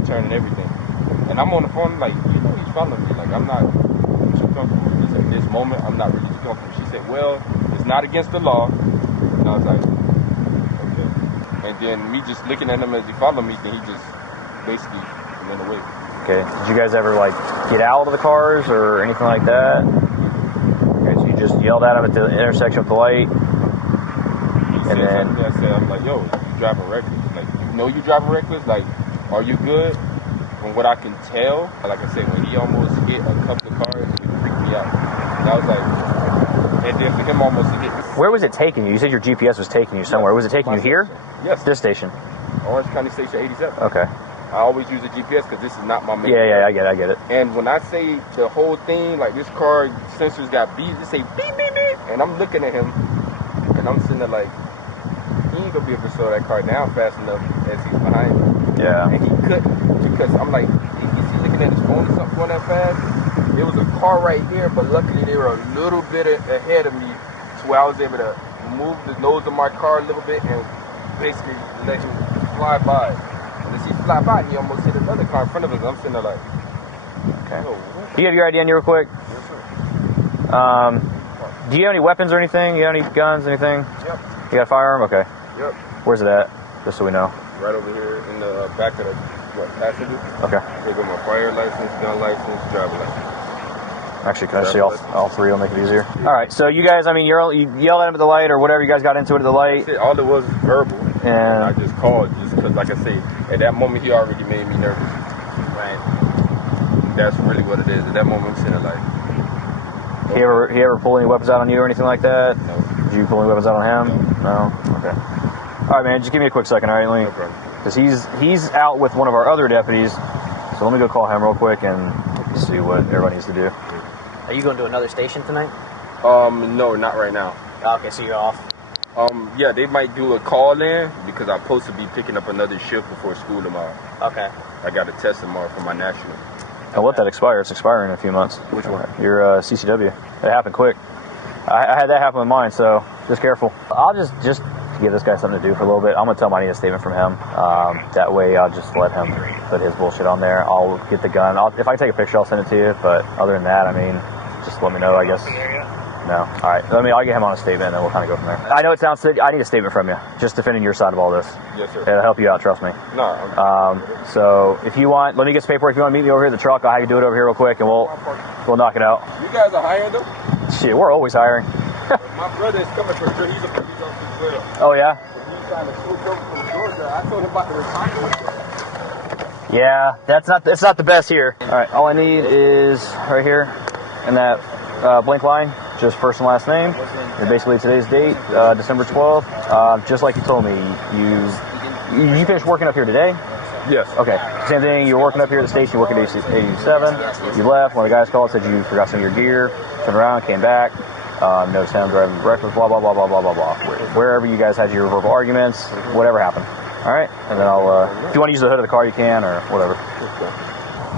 U-turn and everything. And I'm on the phone like, you know he's following me. Like, I'm not too comfortable with this at this moment. I'm not really too comfortable. She said, well, it's not against the law. And I was like, okay. And then me just looking at him as he followed me, then he just basically went away. Okay. Did you guys ever, like, get out of the cars or anything like that? Okay, so you just yelled at him at the intersection with the light? He said something. I said, I'm like, yo, you driving reckless. Like, you know you driving reckless? Like, are you good? From what I can tell, like I said, when he almost hit a couple of cars, it freaked me out. And I was like, and then for him almost to hit. Where was it taking you? You said your GPS was taking you somewhere. Was it taking you here? Yes. This station? Orange County Station 87. Okay. I always use a GPS because this is not my main. Yeah, I get it. And when I say the whole thing, like this car sensors got beep, it say beep, beep, beep. And I'm looking at him, and I'm sitting there like, he ain't gonna be able to slow that car down fast enough as he's behind me. Yeah. And he couldn't, because I'm like, is he looking at his phone or something going that fast? There was a car right here, but luckily they were a little bit ahead of me to where I was able to move the nose of my car a little bit and basically let him fly by. And as he fly by, he almost hit another car in front of us. I'm sitting there like, okay. Oh, Do you have your ID on you real quick? Yes, sir. Do you have any weapons or anything? You have any guns, anything? Yep. You got a firearm? Okay. Yep. Where's it at? Just so we know. Right over here in the back of the passenger. Okay. Here go my fire license, gun license, driver license. Actually, can I see all three? It'll make it easier. All right. So you guys, I mean, you yelled at him at the light or whatever. You guys got into it at the light. All it was verbal. And I just called just because, like I say, at that moment he already made me nervous. Right. That's really what it is. At that moment I'm sitting there like. He ever pull any weapons out on you or anything like that? No. Did you pull any weapons out on him? No. Okay. All right, man. Just give me a quick second, all right, Lee? No problem. Because he's out with one of our other deputies. So let me go call him real quick and see what everybody needs to do. Are you going to another station tonight? No, not right now. Okay, so you're off. Yeah, they might do a call in because I'm supposed to be picking up another shift before school tomorrow. Okay. I got a test tomorrow for my national. I'll let that expire. It's expiring in a few months. Which one? Your CCW. It happened quick. I had that happen with mine, so just careful. I'll just give this guy something to do for a little bit. I'm going to tell him I need a statement from him. That way I'll just let him put his bullshit on there. I'll get the gun. If I can take a picture, I'll send it to you. But other than that, I mean, just let me know, I guess. No. All right. I'll get him on a statement, and then we'll kind of go from there. I know it sounds sick. I need a statement from you, just defending your side of all this. Yes, sir. It'll help you out, trust me. No. So if you want, let me get some paperwork. If you want to meet me over here at the truck, I'll have you do it over here real quick, and we'll knock it out. You guys are hiring them? Shit, we're always hiring. My brother is coming from here. He's a police officer as well. Oh, yeah? He's trying to switch over from Georgia. I told him about the retirement. Yeah, it's not the best here. All right, all I need is right here in that blank line, just first and last name, and basically today's date, December 12th. Just like you told me, you finished working up here today? Yes. Okay, same thing, you were working up here at the station, you work at 87, you left, one of the guys called, said you forgot some of your gear, turned around, came back, noticed him driving reckless, blah, blah, blah, blah, blah, blah, blah. Wherever you guys had your verbal arguments, whatever happened. All right, and then if you want to use the hood of the car, you can, or whatever.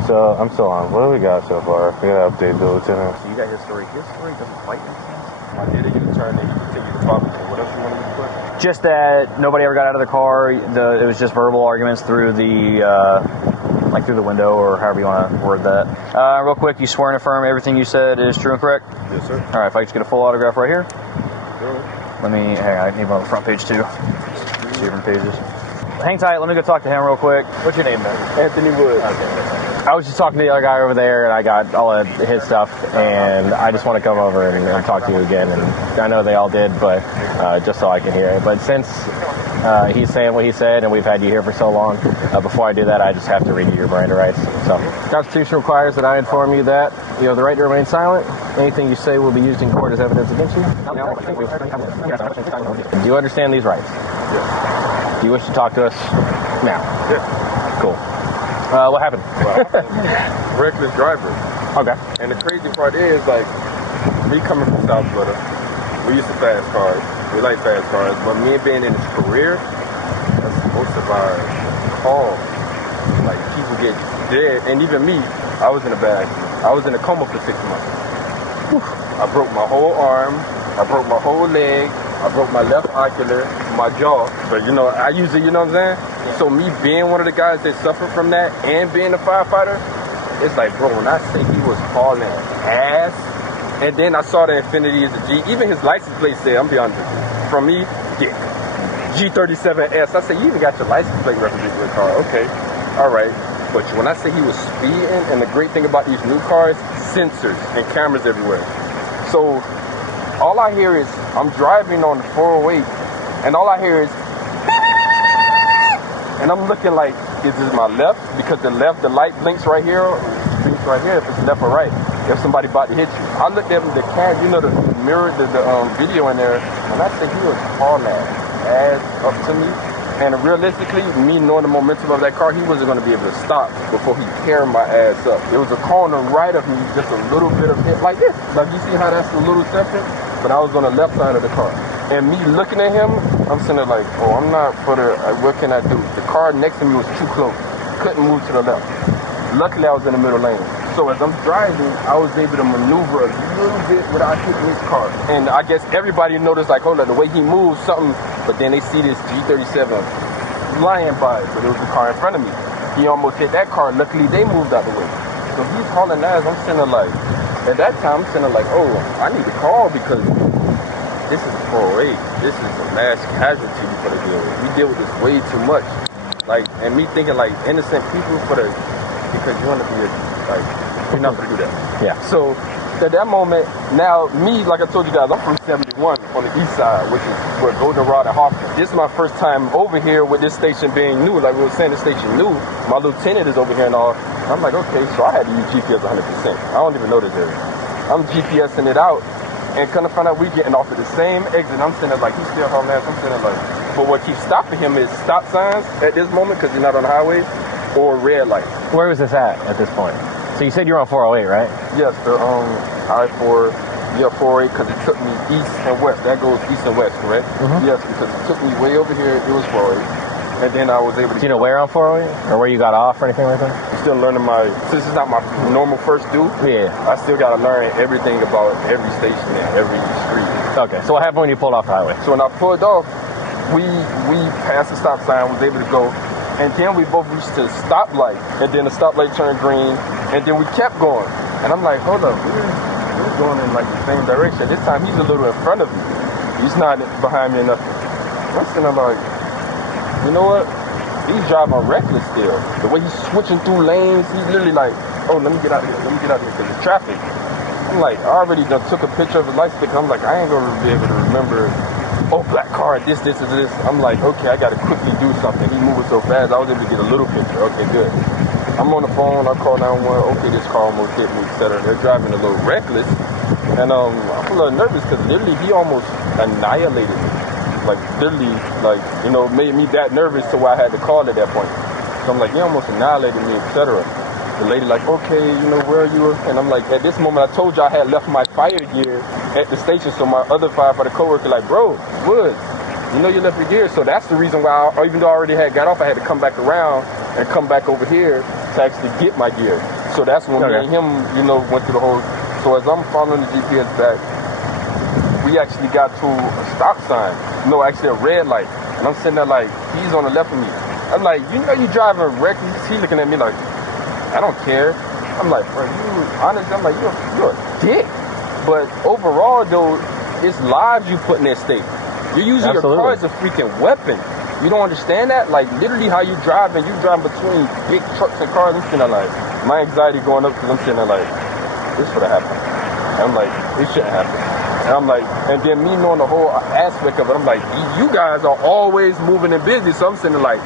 So, I'm still on. What do we got so far? We got to update the lieutenant. So you got his story. His story doesn't quite make sense. I did a U-turn and he continued to talk to me. What else you wanted me to put? Just that nobody ever got out of the car. It was just verbal arguments through the through the window, or however you want to word that. Real quick, you swear and affirm everything you said is true and correct? Yes, sir. All right, if I just get a full autograph right here. Sure. I need one on the front page too. 2 different pages. Hang tight, let me go talk to him real quick. What's your name, man? Anthony Wood. Okay. I was just talking to the other guy over there, and I got all of his stuff, and I just want to come over and talk to you again. And I know they all did, but just so I can hear it. But since he's saying what he said, and we've had you here for so long, before I do that, I just have to read you your Miranda rights. So, Constitution requires that I inform you that you have the right to remain silent. Anything you say will be used in court as evidence against you. Do you understand these rights? Yes. Do you wish to talk to us now? Yes. Cool. What happened? Reckless driver. Okay. And the crazy part is, like, me coming from South Florida, we used to fast cars. We like fast cars. But me being in this career, that's most of our calls. Like, people get dead. And even me, I was in a bad accident. I was in a coma for 6 months. Whew. I broke my whole arm. I broke my whole leg. I broke my left ocular, my jaw. But, I usually, you know what I'm saying? So me being one of the guys that suffered from that and being a firefighter, it's like, bro, when I say he was hauling ass, and then I saw the Infinity as a G, even his license plate said, I'm be honest with you, from me, dick. G37S. I said, you even got your license plate representing your car. Okay, all right. But when I say he was speeding, and the great thing about these new cars, sensors and cameras everywhere. So all I hear is, I'm driving on the 408, and all I hear is, and I'm looking like, is this my left? Because the light blinks right here, if it's left or right, if somebody about to hit you. I looked at the camera, you know, the mirror, the video in there, and I said, he was hauling ass up to me. And realistically, me knowing the momentum of that car, he wasn't going to be able to stop before he carried my ass up. There was a car on the right of me, just a little bit of it, like this. Like, you see how that's a little separate? But I was on the left side of the car. And me looking at him, I'm sitting there like, oh, I'm not for the, what can I do? The car next to me was too close. Couldn't move to the left. Luckily, I was in the middle lane. So as I'm driving, I was able to maneuver a little bit without hitting his car. And I guess everybody noticed, like, hold on, the way he moves, something, but then they see this G37 flying by, but it was the car in front of me. He almost hit that car. Luckily, they moved out the way. So he's hauling ass. I'm sitting there like, at that time, I'm sitting there like, oh, I need to call because this is a 408. This is a mass casualty for the deal. We deal with this way too much. Like, and me thinking like innocent people because you want to be you're not going to do that. Yeah. So at that moment, now me, like I told you guys, I'm from 71 on the east side, which is where Goldenrod and Hawkins. This is my first time over here with this station being new. Like we were saying, the station new. My lieutenant is over here and all. I'm like, okay, so I had to use GPS 100%. I don't even know this area. I'm GPSing it out, and kind of find out we getting off at the same exit. I'm sitting there like, he's still hauling ass. I'm sitting there like, but what keeps stopping him is stop signs at this moment because he's not on the highway, or red light. Where was this at this point? So you said you're on 408, right? Yes, the I-4, 408, because it took me east and west. That goes east and west, correct? Mm-hmm. Yes, because it took me way over here. It was 408, and then I was able to. Do you know where on 408, or where you got off, or anything like that? I'm still learning since this is not my normal first due. Yeah. I still got to learn everything about every station and every street. Okay. So what happened when you pulled off the highway? So when I pulled off, we passed the stop sign, was able to go. And then we both reached the stoplight, and then the stoplight turned green, and then we kept going. And I'm like, hold up, we're going in like the same direction. This time he's a little in front of me. He's not behind me or nothing. I'm sitting there like, you know what? He's driving reckless still. The way he's switching through lanes, he's literally like, oh, let me get out of here, because it's traffic. I'm like, I already done took a picture of his license stick. I'm like, I ain't gonna be able to remember, oh, black car, this. I'm like, okay, I gotta quickly do something. He moving so fast, I was able to get a little picture. Okay, good. I'm on the phone, I call 911, okay, this car almost hit me, etc. They're driving a little reckless, and I'm a little nervous because literally he almost annihilated me. Like, literally, like, you know, made me that nervous to where I had to call at that point. So I'm like, he almost annihilated me, etc. The lady like, okay, you know, where are you? And I'm like, at this moment, I told you I had left my fire gear at the station, so my other firefighter coworker like, bro, Woods, you know you left your gear. So that's the reason why, even though I already had got off, I had to come back around and come back over here to actually get my gear. So that's when me and him, you know, went through the whole. So as I'm following the GPS back, we actually got to a stop sign. No, actually a red light. And I'm sitting there like, he's on the left of me. I'm like, you know you driving reckless. He's looking at me like, I don't care. I'm like, bro, you honestly, I'm like, you're a dick. But overall, though, it's lives you put in that state. You're using your car as a freaking weapon. You don't understand that? Like, literally how you drive, and you drive between big trucks and cars. I'm sitting there like, my anxiety going up because I'm sitting there like, this would have happened. And I'm like, it shouldn't happen. And I'm like, and then me knowing the whole aspect of it, I'm like, you guys are always moving and busy. So I'm sitting there like,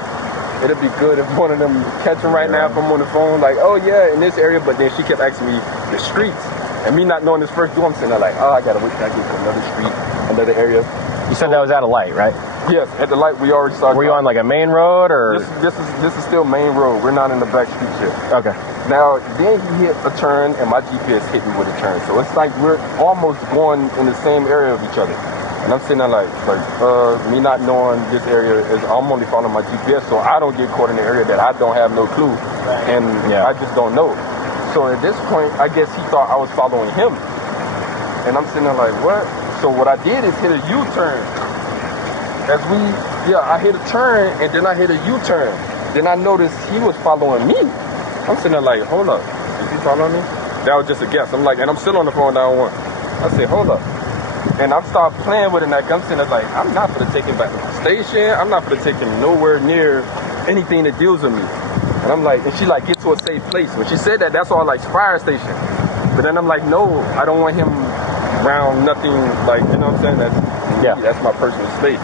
it'd be good if one of them catching right now if I'm on the phone, like, oh yeah, in this area. But then she kept asking me the streets, and me not knowing this first door, I'm sitting there like, oh, I gotta wait till I get to another street, another area. You said that was at a light, right? Yes, at the light we already started. Were you on like a main road, or? This is still main road. We're not in the back street yet. Okay. Now, then he hit a turn, and my GPS hit me with a turn. So it's like we're almost going in the same area of each other. And I'm sitting there like me not knowing this area is, I'm only following my GPS, so I don't get caught in the area that I don't have no clue, and I just don't know. So at this point, I guess he thought I was following him, and I'm sitting there like, what? So what I did is hit a U-turn. As we Yeah, I hit a turn, and then I hit a U-turn. Then I noticed he was following me. I'm sitting there like, hold up, is he following me? That was just a guess. I'm like, and I'm still on the phone 911. I said, hold up. And I started playing with it, and I'm sitting there like, I'm not going to take him back to the station. I'm not going to take him nowhere near anything that deals with me. And I'm like, and she like, get to a safe place. When she said that, that's all like fire station. But then I'm like, no, I don't want him around nothing, like, you know what I'm saying? That's my personal space.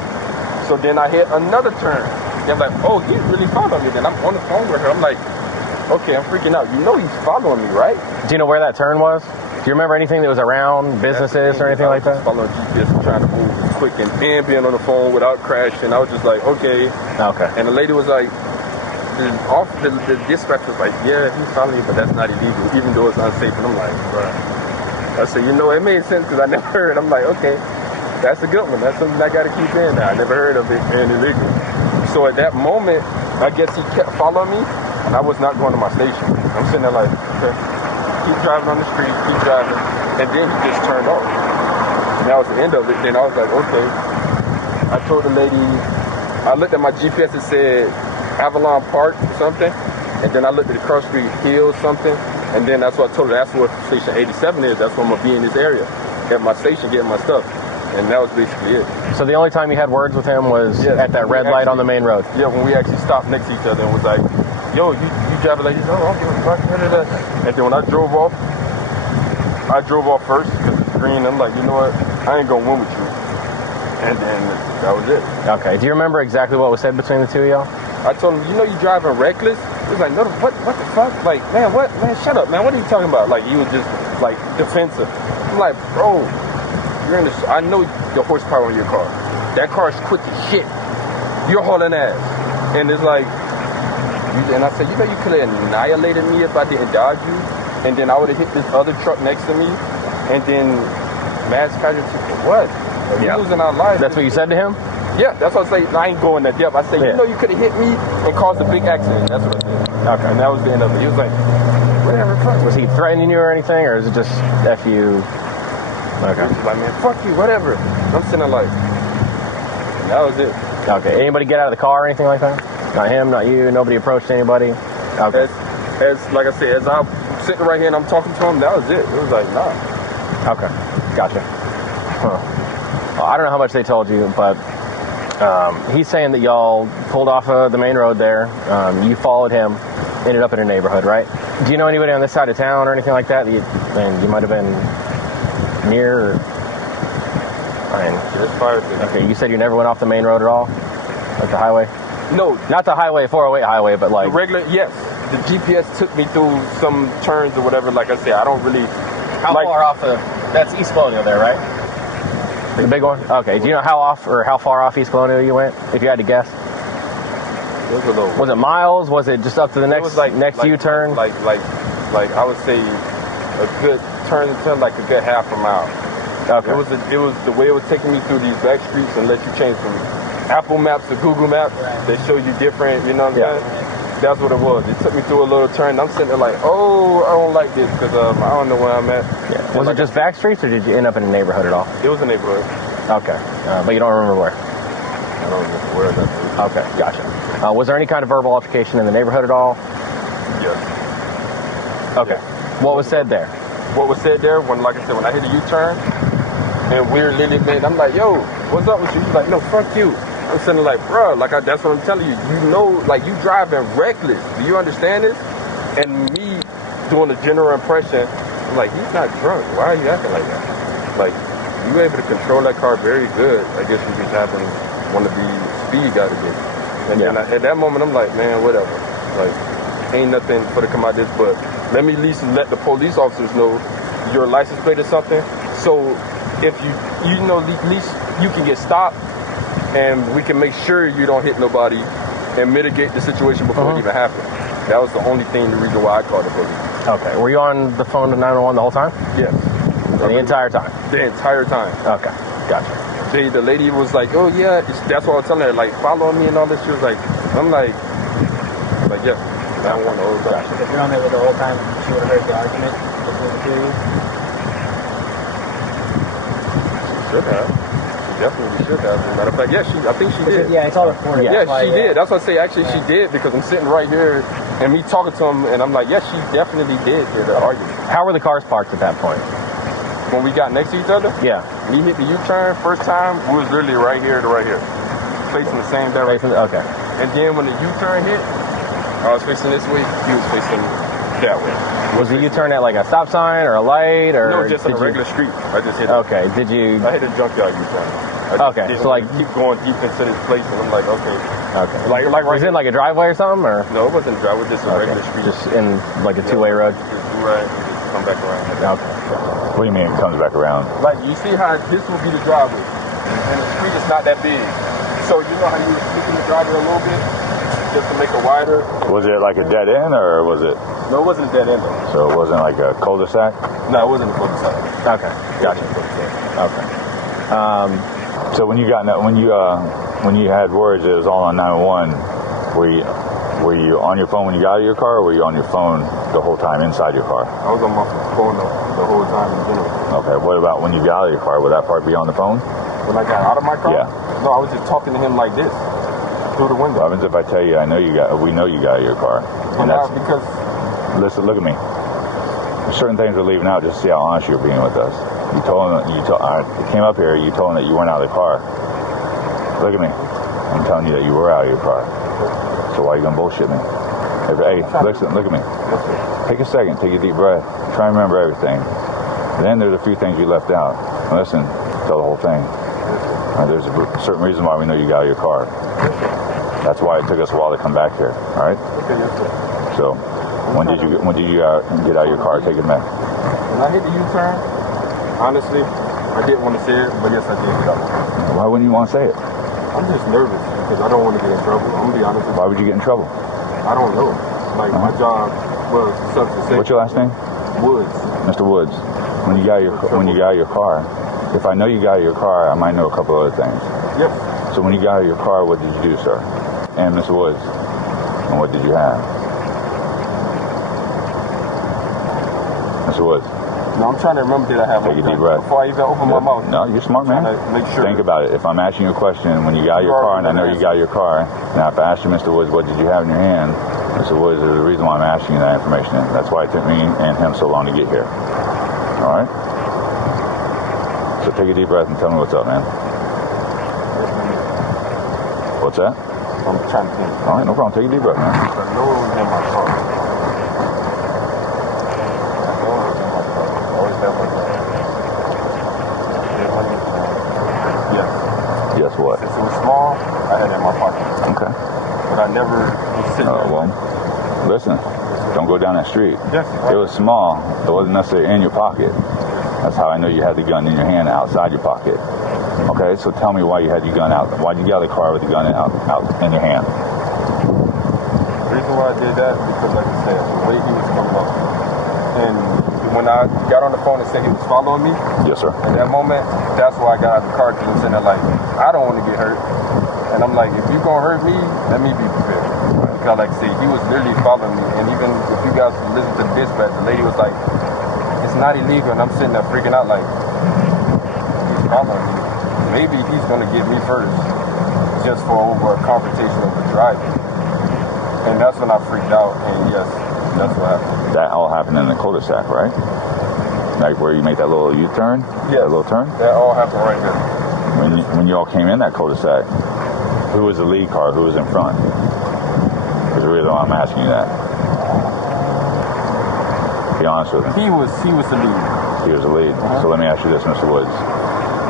So then I hit another turn. And I'm like, oh, he's really following me. Then I'm on the phone with her. I'm like, okay, I'm freaking out. You know he's following me, right? Do you know where that turn was? Do you remember anything that was around businesses or anything like that? Following GPS and trying to move quick and being on the phone without crashing. I was just like, okay. Okay. And the lady was like, the dispatcher was like, yeah, he's following you, but that's not illegal, even though it's unsafe. And I'm like, bruh. I said, you know, it made sense because I never heard. I'm like, okay, that's a good one. That's something I got to keep in now. I never heard of it being illegal. So at that moment, I guess he kept following me, and I was not going to my station. I'm sitting there like, okay, keep driving on the street, keep driving, and then he just turned off. And that was the end of it. Then I was like, okay. I told the lady, I looked at my GPS, it said Avalon Park or something, and then I looked at the cross street hill something, and then that's what I told her, that's where station 87 is, that's where I'm going to be in this area, at my station getting my stuff. And that was basically it. So the only time you had words with him was at that red light on the main road? Yeah, when we actually stopped next to each other and was like, yo, you driving like this? Oh, I don't give a fuck. And then when I drove off first because it's green. I'm like, you know what? I ain't going to win with you. And then that was it. Okay. Do you remember exactly what was said between the two of y'all? I told him, you know you driving reckless? He was like, no, what the fuck? Like, man, what? Man, shut up, man. What are you talking about? Like, he was just, like, defensive. I'm like, bro, I know the horsepower in your car. That car is quick as shit. You're hauling ass. And it's like, and I said, you know you could have annihilated me if I didn't dodge you. And then I would have hit this other truck next to me. And then mass casualty for what? We're losing our lives. That's what you said to him? Yeah, that's what I say. I ain't going that depth. I said, you know you could have hit me and caused a big accident. That's what I said. Okay. And that was the end of it. He was like, whatever. Was he threatening you or anything? Or is it just F you? Okay. He's like, man, fuck you, whatever. I'm sitting there like, and that was it. Okay. Anybody get out of the car or anything like that? Not him, not you. Nobody approached anybody. Okay. As like I said, as I'm sitting right here and I'm talking to him, that was it. It was like, nah. Okay. Gotcha. Huh. Well, I don't know how much they told you, but he's saying that y'all pulled off of the main road there. You followed him, ended up in a neighborhood, right? Do you know anybody on this side of town or anything like that? You might have been near. Just fire station. Okay, you said you never went off the main road at all, like the highway. No, not the highway, 408 highway, but like the regular. Yes, the GPS took me through some turns or whatever. Like I said, I don't really. How far off the? That's East Colonial there, right? The big one. Okay. Do you know how far off East Colonial you went? If you had to guess. Was it miles? Was it just up to the next U-turn? Like I would say a good turn until like a good half a mile. Okay. It was the way it was taking me through these back streets and let you change from Apple Maps to Google Maps. Right. They show you different, you know what I'm saying? That's what it was. It took me through a little turn. I'm sitting there like, oh, I don't like this because I don't know where I'm at. Yeah. Was it just back streets or did you end up in a neighborhood at all? It was a neighborhood. Okay. But you don't remember where? I don't remember where that was. Okay, gotcha. Was there any kind of verbal altercation in the neighborhood at all? Yes. Okay. Yes. What was said there? What was said there when, like I said, when I hit a U-turn and we're literally made, I'm like, yo, what's up with you? He's like, no, fuck you. I'm sitting like, bro, like that's what I'm telling you. You know, like you driving reckless. Do you understand this? And me doing a general impression, I'm like, he's not drunk. Why are you acting like that? Like, you were able to control that car very good. I guess you just happen one of the speed you got to get. And then at that moment, I'm like, man, whatever. Like, ain't nothing for to come out of this, but let me at least let the police officers know your license plate or something. So if you know, at least you can get stopped and we can make sure you don't hit nobody and mitigate the situation before it even happened. That was the only thing, the reason why I called the police. Okay. Were you on the phone to 911 the whole time? Yes. The entire time? The entire time. Okay. Gotcha. The lady was like, oh yeah, that's what I was telling her, like, follow me and all this. She was like, I'm like, yeah, I don't want the whole time. If you're on there with the whole time, she would have heard the argument between the two of you? She should have. She definitely should have. As a matter of fact, yeah, I think she did. Yeah, it's all recorded. Yeah, she did. That's what I say. Actually, she did, because I'm sitting right here and me talking to him, and I'm like, yeah, she definitely did hear the argument. How were the cars parked at that point? When we got next to each other, Yeah. we hit the U-turn first time. We was literally right here to right here, facing the same direction. Okay. And then when the U-turn hit, I was facing this way. He was facing that way. Was the U-turn at like a stop sign or a light, or No, just on did a regular street. I just hit it. Okay. Did you? I hit a junkyard U-turn. Okay, so like keep going deep into this place, and I'm like, okay. Okay. Like right was it like a driveway or something, or? No, it wasn't a driveway. Just a regular street. Just in like a two-way road. Just do right, and just come back around. Okay. What do you mean it comes back around? Like, you see how this will be the driveway, and the street is not that big. So you know how you taking the driveway a little bit, just to make it wider. Was it like a dead end, or was it? No, it wasn't a dead end though. So it wasn't like a cul-de-sac? No, it wasn't a cul-de-sac. Okay. Gotcha. Okay. So when you had words, it was all on 911. Were you on your phone when you got out of your car, or were you on your phone the whole time inside your car? I was on my phone the whole time in general. Okay. What about when you got out of your car? Would that part be on the phone? When I got out of my car? Yeah. No, I was just talking to him like this through the window. What happens if I tell you we know you got out of your car? And that's because. Listen, look at me. There's certain things we're leaving out just to see how honest you're being with us. I came up here, you told him that you weren't out of the car. Look at me. I'm telling you that you were out of your car. So why are you going to bullshit me? Hey, listen, look at me. Take a second, take a deep breath. Try and remember everything. Then there's a few things you left out. Listen, tell the whole thing. There's a certain reason why we know you got out of your car. That's why it took us a while to come back here. All right? Okay, yes, sir. So when did you get out of your car? Take it back. When I hit the U-turn, honestly, I didn't want to say it, but yes, I did get out. Why wouldn't you want to say it? I'm just nervous because I don't want to get in trouble. I'm going to be honest with you. Why would you get in trouble? I don't know. Like, my job was substance safety. What's your last name? Woods. Mr. Woods. When you got out of your car, if I know you got out of your car, I might know a couple other things. Yes. So when you got out of your car, what did you do, sir? And Mr. Woods. And what did you have? Mr. Woods. No, I'm trying to remember that I have Take a deep breath. before I even open my mouth. No, you're smart, man. I'm trying to make sure. Think about it. If I'm asking you a question, when you got out of your car, and I know you got out of your car, now if I ask you, Mr. Woods, what did you have in your hand? Mr. Woods, there's a reason why I'm asking you that information. That's why it took me and him so long to get here. All right? So take a deep breath and tell me what's up, man. What's that? I'm trying to think. All right, no problem. Take a deep breath, man. I know it was in my car. Always have my car. Yes. Guess what? Since it was small, I had it in my pocket. Okay. But I never was sitting there. Well, listen. Don't go down that street. Yes. It was small. It wasn't necessarily in your pocket. That's how I know you had the gun in your hand outside your pocket. Okay, so tell me why you had your gun out. Why did you get out of the car with the gun out in your hand? The reason why I did that is because, like I said, the way he was coming up. And when I got on the phone and said he was following me, Yes, sir. in that moment, that's why I got out of the car, because I'm sitting there like, I don't want to get hurt. And I'm like, if you're going to hurt me, let me be prepared. Because, like I said, he was literally following me. And even if you guys listen to the dispatch, the lady was like, it's not illegal. And I'm sitting there freaking out like, he's following me. Maybe he's going to get me first just for over a confrontation over driving. And that's when I freaked out. And yes, that's what happened. That all happened in the cul-de-sac, right? Like where you make that little U-turn? Yes. That little turn? That all happened right here. When you all came in that cul-de-sac, who was the lead car? Who was in front? That's the reason why I'm asking you that. Be honest with me. He was the lead. He was the lead. So let me ask you this, Mr. Woods.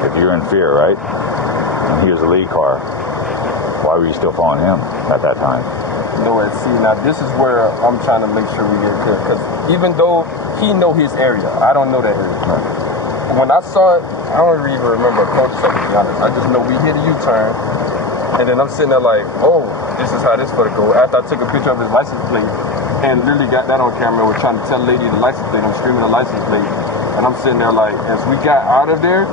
If you're in fear, right, and he was the lead car, why were you still following him at that time? No, and see, now this is where I'm trying to make sure we get clear. Because even though he know his area, I don't know that area. Right. When I saw it, I don't even remember a cul-de-sac, to be honest. I just know we hit a U-turn, and then I'm sitting there like, oh, this is how this is going to go. After I took a picture of his license plate and literally got that on camera, we're trying to tell the lady the license plate. I'm screaming the license plate, and I'm sitting there like, as we got out of there,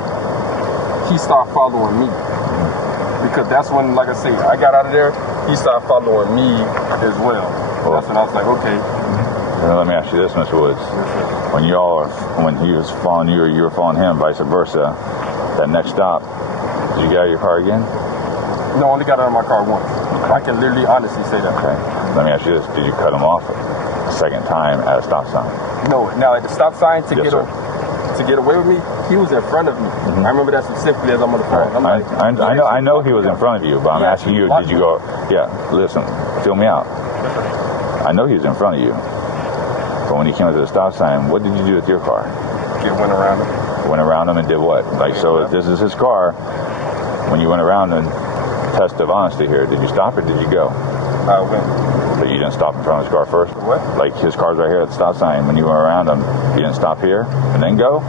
he started following me. Because that's when, like I say, I got out of there, he started following me as well. That's when I was like, okay. Now, let me ask you this, Mr. Woods. When when he was following you or you were following him, vice versa, that next stop, Did you get out of your car again? No, I only got out of my car once. I can literally honestly say that. Okay. Let me ask you this. Did you cut him off a second time at a stop sign? No. Now, at the stop sign, to Yes, get away with me, he was in front of me. Mm-hmm. I remember that specifically as I'm on the phone. Right. I know he was in front of you, but I'm asking you, did you go, listen, fill me out. I know he was in front of you. But when he came to the stop sign, what did you do with your car? Went around him. Went around him and did what? Like, so if this is his car, when you went around and test of honesty here, did you stop or did you go? I went. But you didn't stop in front of his car first? What? Like, his car's right here at the stop sign. When you went around him, you didn't stop here and then go?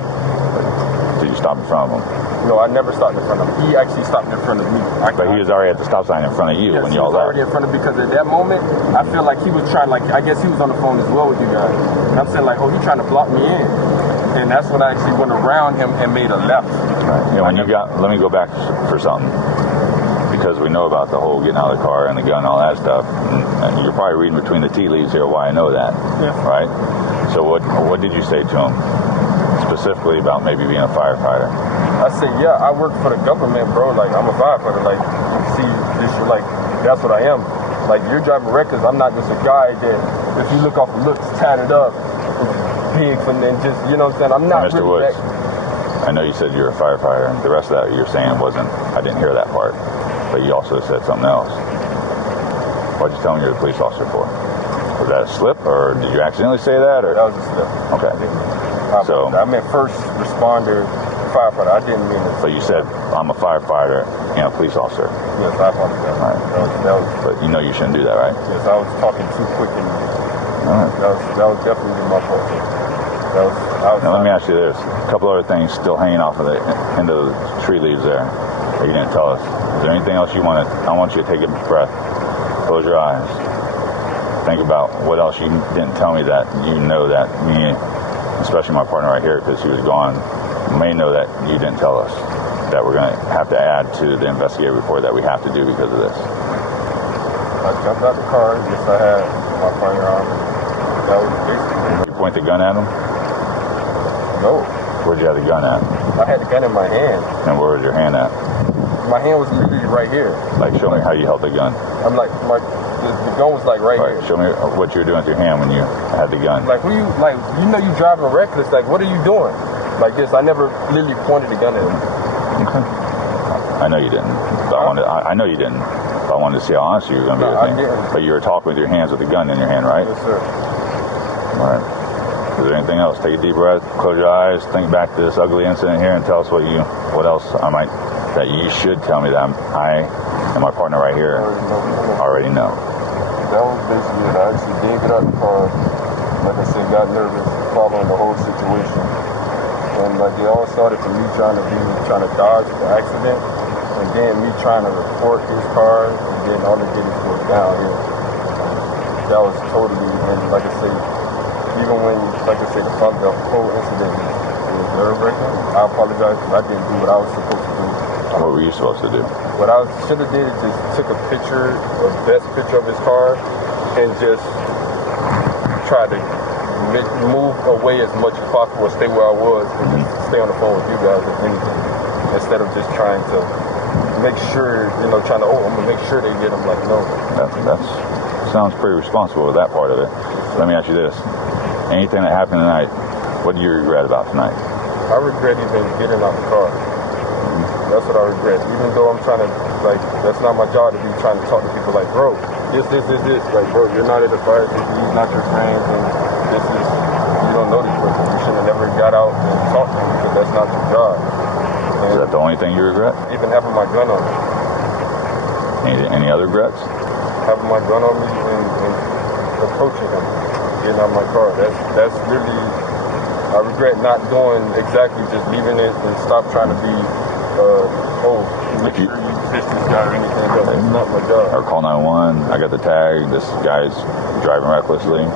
Did you stop in front of him? No, I never stopped in front of him. He actually stopped in front of me. But he was already at the stop sign in front of you when y'all left. He was already in front of me because at that moment, I feel like he was trying, I guess he was on the phone as well with you guys. And I'm saying, he's trying to block me in. And that's when I actually went around him and made a left. Right. Let me go back for something. Because we know about the whole getting out of the car and the gun and all that stuff. And you're probably reading between the tea leaves here why I know that. Yeah. Right? So what did you say to him? Specifically about maybe being a firefighter? I said, yeah, I work for the government, bro. I'm a firefighter. See, this, that's what I am. You're driving reckless. I'm not just a guy that, if you look off the looks, tatted up, big, and then just, you know what I'm saying? I'm not Mr. really Woods, I know you said you're a firefighter. The rest of that you're saying I didn't hear that part. But you also said something else. What'd you tell me you're a police officer for? Was that a slip, or did you accidentally say that? Or? That was a slip. Okay. I meant first responder, firefighter. I didn't mean it. So you said, I'm a firefighter and a police officer. Yes, I apologize. Right. That was, but you know you shouldn't do that, right? Yes, I was talking too quick, and right. that was definitely my fault. Now let me ask you this. A couple other things still hanging off of the end of the tree leaves there that you didn't tell us. Is there anything else you want to... I want you to take a breath. Close your eyes. Think about what else you didn't tell me that you know that me, especially my partner right here, because he was gone, may know that you didn't tell us, that we're going to have to add to the investigative report that we have to do because of this. I jumped out the car. Yes, I had my firearm. That was basically... You point the gun at him? No. Where'd you have the gun at? I had the gun in my hand. And where was your hand at? My hand was literally right here. Show me how you held the gun. I'm the gun was right here. Show me what you were doing with your hand when you had the gun. You driving reckless. What are you doing? Like this. I never literally pointed the gun at him. Okay. I know you didn't. I know you didn't. But I wanted to see how honest you were going to be with me. But you were talking with your hands with the gun in your hand, right? Yes, sir. All right. Is there anything else? Take a deep breath, close your eyes, think back to this ugly incident here, and tell us what else that you should tell me that I and my partner right here already know. That was basically it. I actually did get out the car. Like I said, got nervous following the whole situation. And it all started from me trying to dodge the accident, and then me trying to report his car, and then all it did is go downhill. That was totally, and like I say, even when, the whole incident was nerve-wracking, I apologize because I didn't do what I was supposed to do. What were you supposed to do? What I should have did is just took a best picture of his car, and just try to move away as much as possible, stay where I was, and just stay on the phone with you guys if anything, instead of just trying to make sure, I'm gonna make sure they get him. No. That sounds pretty responsible with that part of it. Let me ask you this. Anything that happened tonight, what do you regret about tonight? I regret even getting out the car. That's what I regret. Even though I'm trying to, that's not my job to be trying to talk to people bro, this. Bro, you're not at the fire station, he's not your friend, and you don't know this person. You should have never got out and talked to him because that's not your job. And is that the only thing you regret? Even having my gun on me. Any other regrets? Having my gun on me and approaching him, getting out of my car. That's really, I regret not doing exactly, just leaving it and stop trying to be, make sure you fix this guy or anything else. That's not my job. Or call 911, I got the tag, this guy's driving recklessly.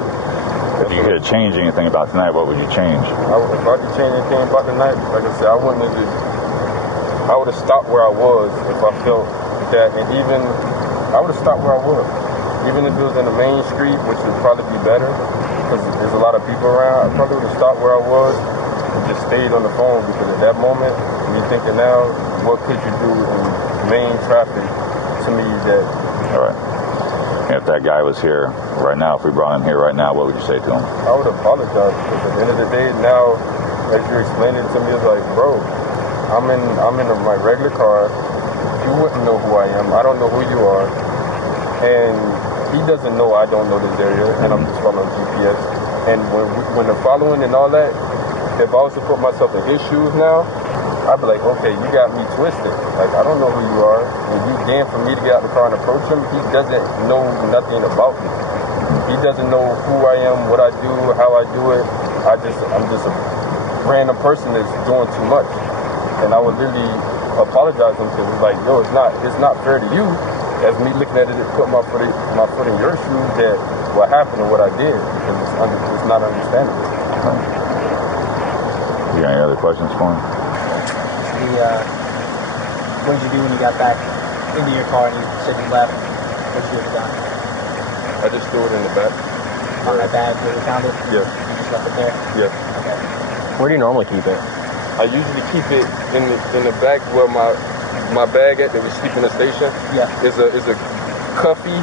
If you could change anything about tonight, what would you change? If I could change anything about tonight, like I said, I would have stopped where I was if I felt that, and even, I would have stopped where I was. Even if it was in the main street, which would probably be better, because there's a lot of people around, I probably would have stopped where I was and just stayed on the phone, because at that moment, me thinking now, what could you do in main traffic to me that... All right. And if that guy was here right now, if we brought him here right now, what would you say to him? I would apologize, because at the end of the day, now, as you're explaining to me, it's like, bro, I'm in my regular car. You wouldn't know who I am. I don't know who you are. And he doesn't know I don't know this area, and I'm just following GPS. And when the following and all that, if I was to put myself in his shoes now, I'd be like, okay, you got me twisted. Like, I don't know who you are. And you damn for me to get out the car and approach him. He doesn't know nothing about me. He doesn't know who I am, what I do, how I do it. I'm just a random person that's doing too much. And I would literally apologize to him, because it's like, yo, it's not fair to you as me looking at it and put my foot in your shoes that what happened and what I did. Because it's not understandable. You got any other questions for him? What did you do when you got back into your car and you said you left? What did you have done? I just threw it in the back. On that bag where you found it? Yeah. You just left it there? Yeah. Okay. Where do you normally keep it? I usually keep it in the back where my bag at that we sleep in the station. Yeah. Is a cuffy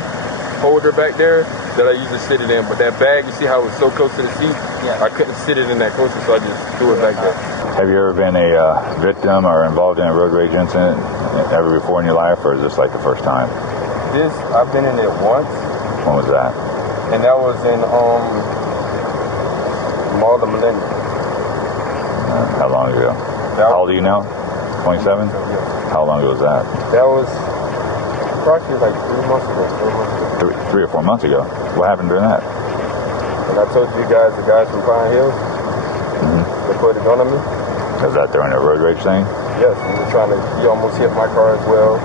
holder back there that I usually sit it in. But that bag, you see how it's so close to the seat? Yeah. I couldn't sit it in that closer, so I just threw it back there. Have you ever been a victim or involved in a road rage incident ever before in your life, or is this like the first time? I've been in it once. When was that? And that was in Mall of Millennium. How long ago? How old are you now? 27? Yeah. How long ago was that? That was approximately like 3 months ago. 3 or 4 months ago. What happened during that? And I told you guys, the guys from Pine Hills, they put a gun on me. Was that during a road rage thing? Yes, he almost hit my car as well.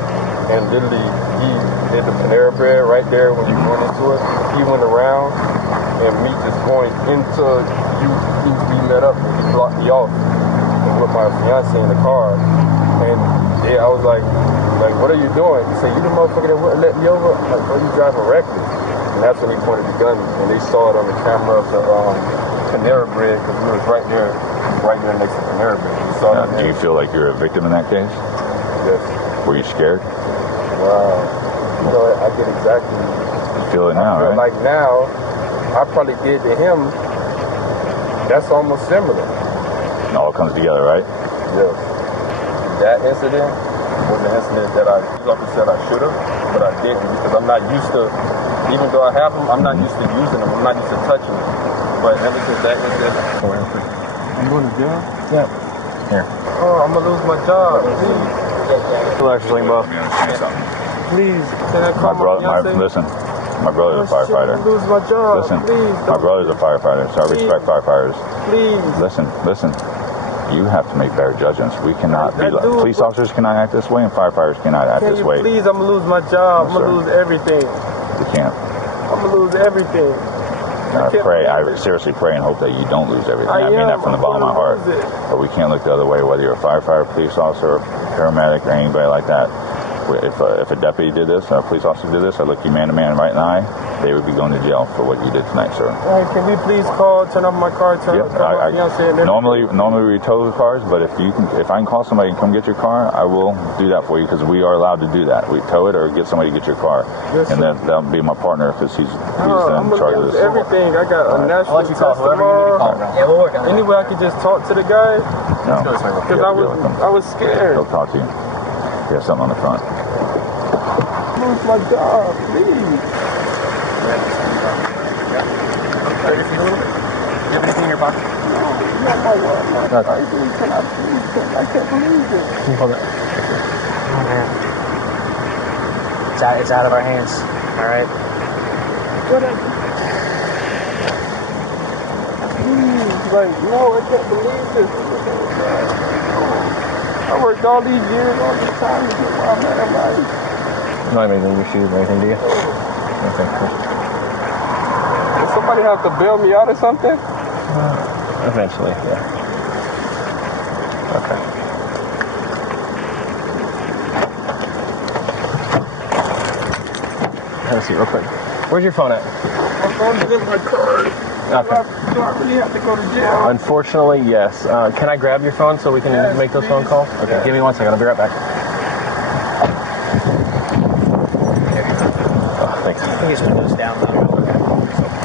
And literally, he did the Panera Bread right there when you went into it. He went around, and me just going into we met up, and he blocked me off with my fiance in the car. And I was like, what are you doing? He said, you the motherfucker that wouldn't let me over? I'm like, bro, you driving reckless. And that's when he pointed the gun, and they saw it on the camera of the Panera Bread, because we was right there next to Panera Bread. We saw that. Do you feel like you're a victim in that case? Yes. Were you scared? Wow. You know, I get exactly. You feel it now, I feel right? like now, I probably did to him. That's almost similar. It all comes together, right? Yes. That incident was an incident that like I said, I should have, but I didn't, because I'm not used to, even though I have them, I'm not used to using them. I'm not used to touching them. But ever since that incident, I'm going to jail? Yeah. Here. Oh, I'm going to lose my job. Please. Relax, Limbo. Please. Can I call my fiance? Listen, my brother's a firefighter. I'm going to lose my job. Listen, please. my brother's a firefighter, so I respect firefighters. Please. Listen. You have to make better judgments. We cannot be like police officers cannot act this way, and firefighters cannot act this way. Please, I'm gonna lose my job. No, I'm gonna lose everything. You can't. I'm gonna lose everything. I seriously pray and hope that you don't lose everything. I mean that from the bottom of my heart. But we can't look the other way, whether you're a firefighter, police officer, or paramedic, or anybody like that. If a deputy did this, or a police officer did this, I look you man to man right in the eye, they would be going to jail for what you did tonight, sir. Can we please turn off my car, turn off my fiance and everything? Normally we tow the cars, but if I can call somebody and come get your car, I will do that for you, because we are allowed to do that. We tow it or get somebody to get your car. Yes, and that'll be my partner, because he's in charge of this. Everything. I got a national test tomorrow. Yeah, we'll work on it. Anyway, I could just talk to the guy? No. Because I was scared. He'll talk to you. He has something on the front. Lose my job, please. You have anything in your pocket? Not my wife. I can't believe it. Can you hold it? Oh, man. It's out of our hands. All right. Whatever. No, I can't believe this. I worked all these years, all this time to get where I'm at in life. You don't have anything in your shoes or anything, do you? Okay, cool. Does somebody have to bail me out or something? Eventually, yeah. Okay. Have a seat real quick. Where's your phone at? My phone's in my car. Okay. Do I really have to go to jail? Unfortunately, yes. Can I grab your phone so we can make those phone calls? Okay. Give me 1 second. I'll be right back.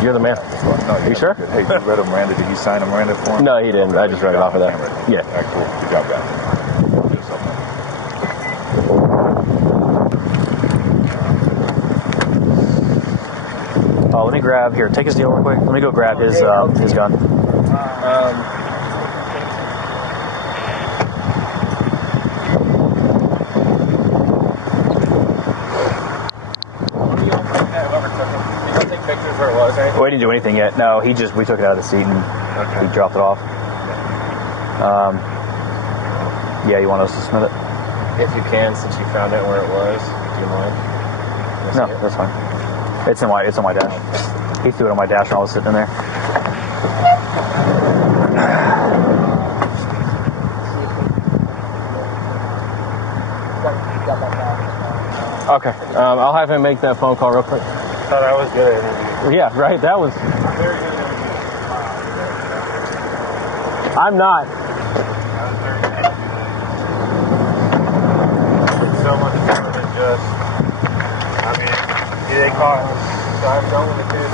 You're the man. No, Are you sure? Hey, you read a Miranda? Did he sign a Miranda for him? No, he didn't. I just read it off of that. Yeah. All right, cool. Good job, guys. Good stuff, man. Oh, let me grab here. Take his deal real quick. Let me go grab his gun. We didn't do anything yet. No, we took it out of the seat and he dropped it off. Yeah, you want us to submit it? If you can, since you found out where it was, do you mind? No, that's fine. It's on my dash. He threw it on my dash when I was sitting in there. Okay. I'll have him make that phone call real quick. Thought I was good at interview. Yeah, right. That was. I'm not. It's so much more than just, I mean, they caught, so I've done with the kids,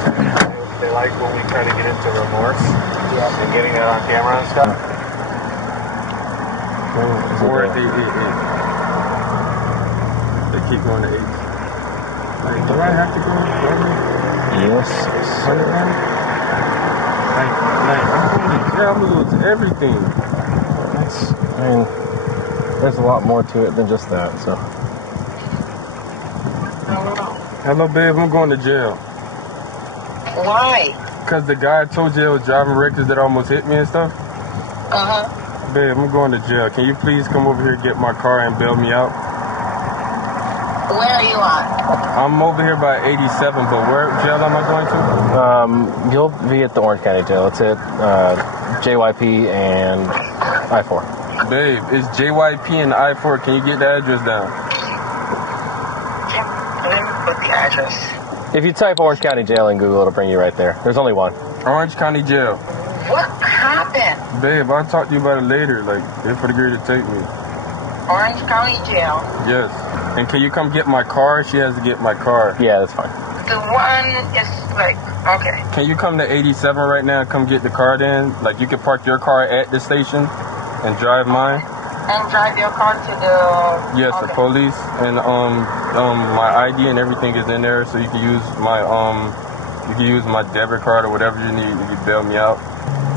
they like when we try to get into remorse and getting that on camera and stuff. Or they keep going to 8. Like, do I have to go? Yes. I'm going to lose everything. I mean, there's a lot more to it than just that, so. Hello, babe, I'm going to jail. Why? Because the guy I told you was driving reckless that almost hit me and stuff. Uh-huh. Babe, I'm going to jail. Can you please come over here, get my car, and bail me out? Where are you at? I'm over here by 87, but where jail am I going to? You'll be at the Orange County Jail. It's at JYP and I-4. Babe, it's JYP and I-4. Can you get the address down? Let me put the address. If you type Orange County Jail in Google, it'll bring you right there. There's only one. Orange County Jail. What happened? Babe, I'll talk to you about it later. Like, they're for the girl to take me. Orange County Jail. Yes. And can you come get my car? She has to get my car. Yeah, that's fine. The one is like, okay. Can you come to 87 right now and come get the car then? Like, you can park your car at the station and drive mine? And drive your car to the... Yes, okay. the police. And my ID and everything is in there, so you can use my debit card or whatever you need. You can bail me out.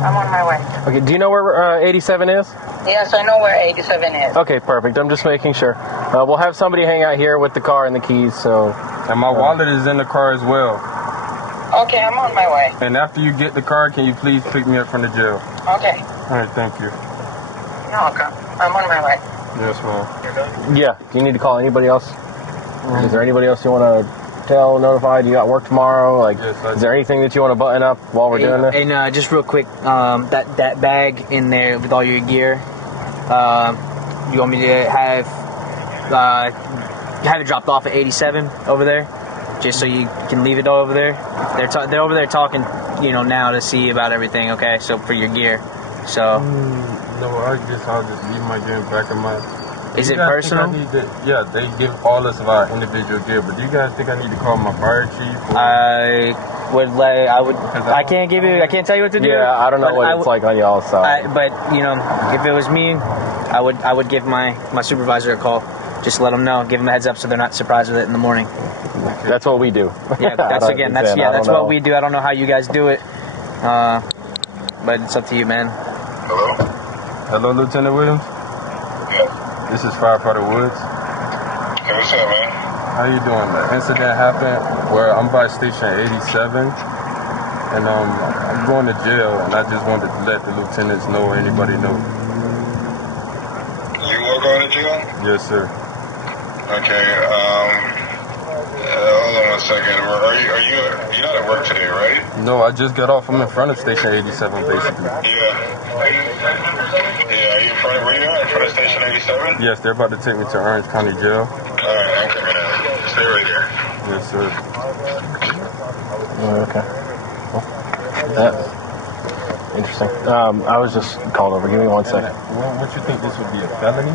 I'm on my way. Okay, do you know where 87 is? Yes, I know where 87 is. Okay, perfect. I'm just making sure. We'll have somebody hang out here with the car and the keys, so... And my wallet is in the car as well. Okay, I'm on my way. And after you get the car, can you please pick me up from the jail? Okay. All right, thank you. You're welcome. I'm on my way. Yes, ma'am. Yeah, do you need to call anybody else? Is there anybody else you want to tell, notify? Do you got work tomorrow? Like, Yes, I is there anything that you want to button up while we're doing this? And just real quick, that bag in there with all your gear, you want me to have it dropped off at 87 over there, just so you can leave it over there. They're over there talking, now to see about everything. Okay, so for your gear, so. No, I'll just leave my gear back in my... Is it personal? Yeah, they give all us of our individual gear, but do you guys think I need to call my fire chief? I can't tell you what to do. Yeah, I don't know what it's like on y'all's side. But if it was me, I would give my supervisor a call. Just let them know, give them a heads up so they're not surprised with it in the morning. That's what we do. Yeah, that's what we do. I don't know how you guys do it, but it's up to you, man. Hello, Lieutenant Williams? Yeah. This is Firefighter Woods. Hey, what's up, man? How you doing? The incident happened where I'm by station 87, and I'm going to jail, and I just wanted to let the lieutenants know or anybody know. You are going to jail? Yes, sir. Okay, hold on 1 second. You're not at work today, right? No, I just got off. I'm in front of station 87, basically. Yeah. Yeah, are you in front of, where you at? In front of station 87? Yes, they're about to take me to Orange County Jail. Alright, I'm coming out. Stay right there. Yes, sir. Okay. Well, that's interesting. I was just called over. Give me 1 second. What you think, this would be a felony?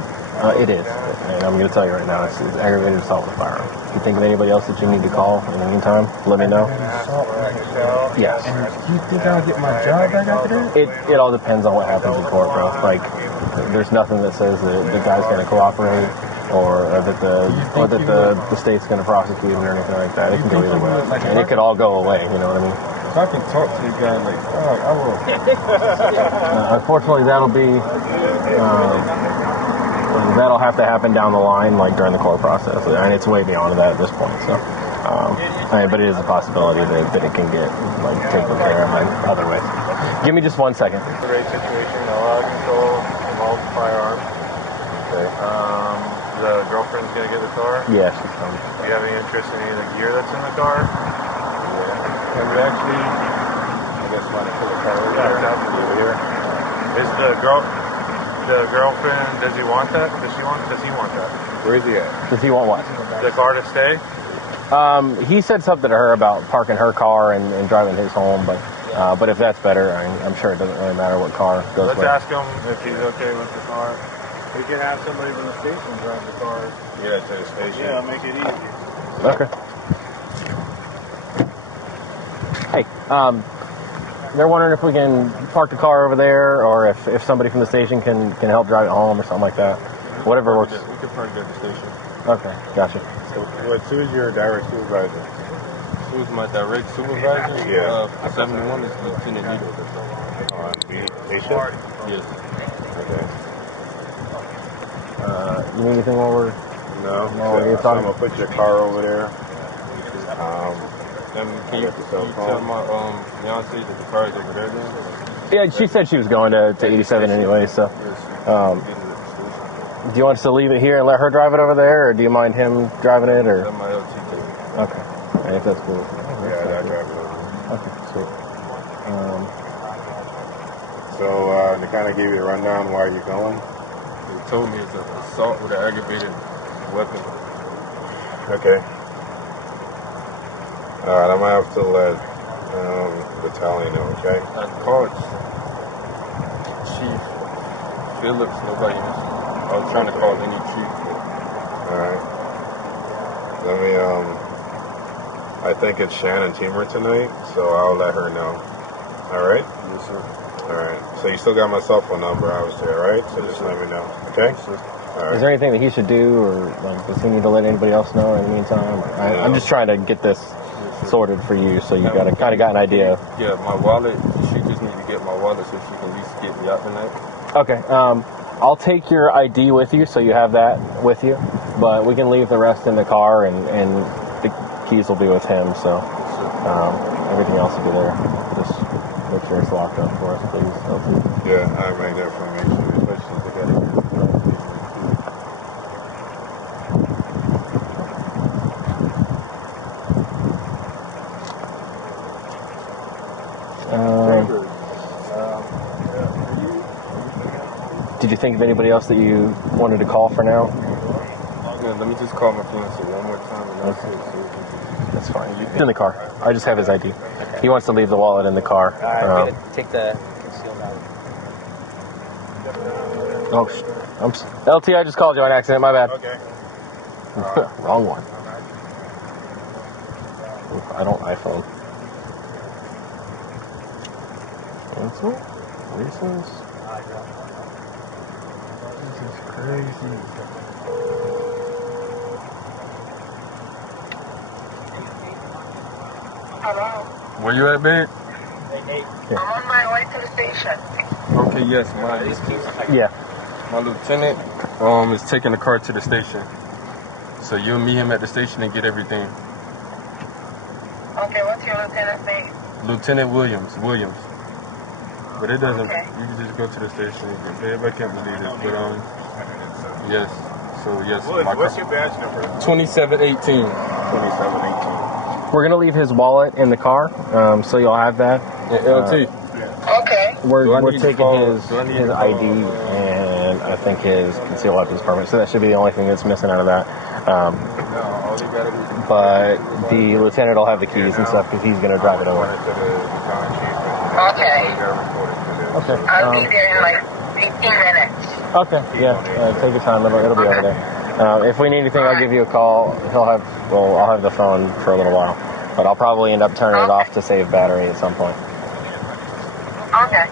It is. And I'm going to tell you right now, it's aggravated assault with a firearm. If you think of anybody else that you need to call in the meantime, let me know. Assault with Yes. Do you think I'll get my job back after that? It all depends on what happens in court, bro. Like, there's nothing that says that the guy's going to cooperate or that the state's going to prosecute it or anything like that. It can go either way, and it could all go away. You know what I mean? So I can talk to the guy like, I will. Unfortunately, that'll have to happen down the line, like during the court process, and it's way beyond that at this point. So, but it is a possibility that it can get like taken care of in other ways. Give me just 1 second. Race situation, no control, involved firearms. Okay. The girlfriend's gonna get the car. Yeah, she's coming. Do you have any interest in any of the gear that's in the car? Yeah. Can we actually? I guess want to pull the car over here. Is the girlfriend? Does he want that? Does he want that? Where is he at? Does he want what? The car to stay? He said something to her about parking her car and driving his home, but if that's better, I'm sure it doesn't really matter what car goes Let's where. ask him if he's okay with the car. We can have somebody from the station drive the car. Yeah, to the station. Yeah, make it easy. Okay. Hey, they're wondering if we can park the car over there, or if somebody from the station can help drive it home or something like that. Whatever works. We can park at the station. Okay, gotcha. So, who's your direct supervisor? Who's my direct supervisor? Yeah. 71 is Lieutenant Needle. Station? Yes. Okay. You need anything while we're... No. So I'm going to put your car over there. Can you tell my fiance that the car is over there then? Yeah, she said she was going to 87 anyway, so... do you want us to leave it here and let her drive it over there, or do you mind him driving it, or... Let my LT do it. Okay. If that's cool. Yeah, I drive it over. Okay, sweet. So, to kind of give you a rundown why you're going, they told me it's an assault with an aggravated weapon. Okay. Alright, I'm going to have to let the battalion know, okay? I called Chief Phillips, nobody answered. I was trying to call any chief. Alright. Let me, I think it's Shannon Teamer tonight, so I'll let her know. Alright? Yes, sir. Alright. So you still got my cell phone number, obviously, alright? So just let me know, okay? Yes, sir. All right. Is there anything that he should do, or like, does he need to let anybody else know in the meantime? I'm just trying to get this sorted for you, so you kind of got an idea. Yeah, my wallet. She just need to get my wallet so she can at least get me out tonight. Okay. I'll take your ID with you, so you have that with you. But we can leave the rest in the car, and the keys will be with him. So everything else will be there. Just make sure it's locked up for us, please. Yeah, I made that information, especially together. Did you think of anybody else that you wanted to call for now? Yeah, let me just call my fiance one more time and that's it. That's fine. He's in the car. I just have his ID. Okay. He wants to leave the wallet in the car. I'm going to take the concealed out. LT, I just called you on accident. My bad. Okay. Wrong one. I don't iPhone. What's it? Reasons? This is crazy. Hello? Where you at, babe? I'm on my way to the station. Okay, yes, my lieutenant is taking the car to the station. So you'll meet him at the station and get everything. Okay, what's your lieutenant's name? Lieutenant Williams. But it doesn't, okay. You can just go to the station. Everybody can't believe this, but yes. So yes. What's your badge number? 2718. 2718. We're going to leave his wallet in the car, so you'll have that. LT. Okay. We're taking his ID and I think his concealed weapons permit, so that should be the only thing that's missing out of that. But the lieutenant will have the keys and stuff because he's going to drive it over. Okay. I'll be there in like 15 minutes. Okay, yeah. Take your time. It'll be over there. If we need anything, I'll give you a call. I'll have the phone for a little while. But I'll probably end up turning it off to save battery at some point. Okay.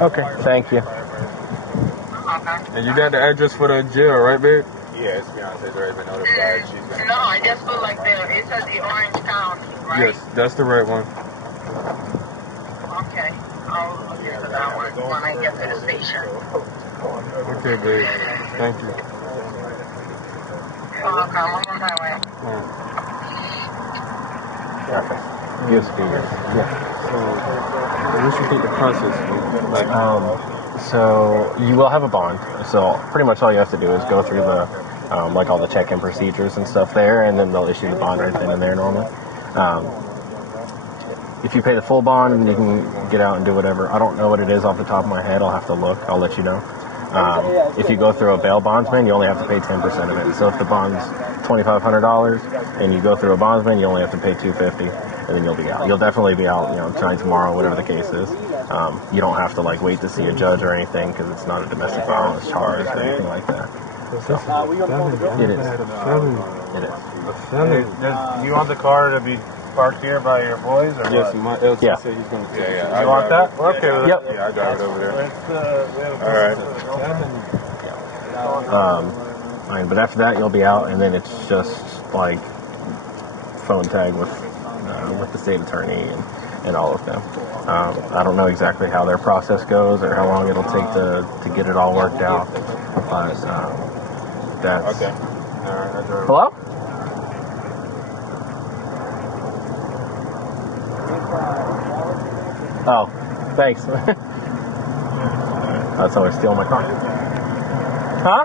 Okay. Thank you. Okay. And you got the address for the jail, right, babe? Yeah, it's fiance's already been notified. She's gonna. No, I just put like it's at the Orange County, right? Yes, that's the right one. Okay. I'll look into that one when I get to the station. Okay, babe. Thank you. You're welcome. I'm on my way. Okay. Yes, yes. Yeah. So, what you think the process is? Like, So you will have a bond. So pretty much all you have to do is go through the like all the check-in procedures and stuff there, and then they'll issue the bond right then and there normally. If you pay the full bond, you can get out and do whatever. I don't know what it is off the top of my head. I'll have to look. I'll let you know. If you go through a bail bondsman, you only have to pay 10% of it. So if the bond's $2,500 and you go through a bondsman, you only have to pay $250, and then you'll be out. You'll definitely be out, tonight, tomorrow, whatever the case is. You don't have to wait to see a judge or anything because it's not a domestic violence charge or anything like that. So, it is. It is. Do you want the car to be parked here by your boys, or yes, what? my LT Yeah. said he's going to take it. Yeah. You want that? We're okay with Yep. it. Yeah, I got it over there. All right. But after that, you'll be out, and then it's just phone tag with the state attorney and all of them. I don't know exactly how their process goes or how long it'll take to get it all worked out, but that's Okay. All right, Hello? Oh, thanks. Thought someone was stealing my car. Huh?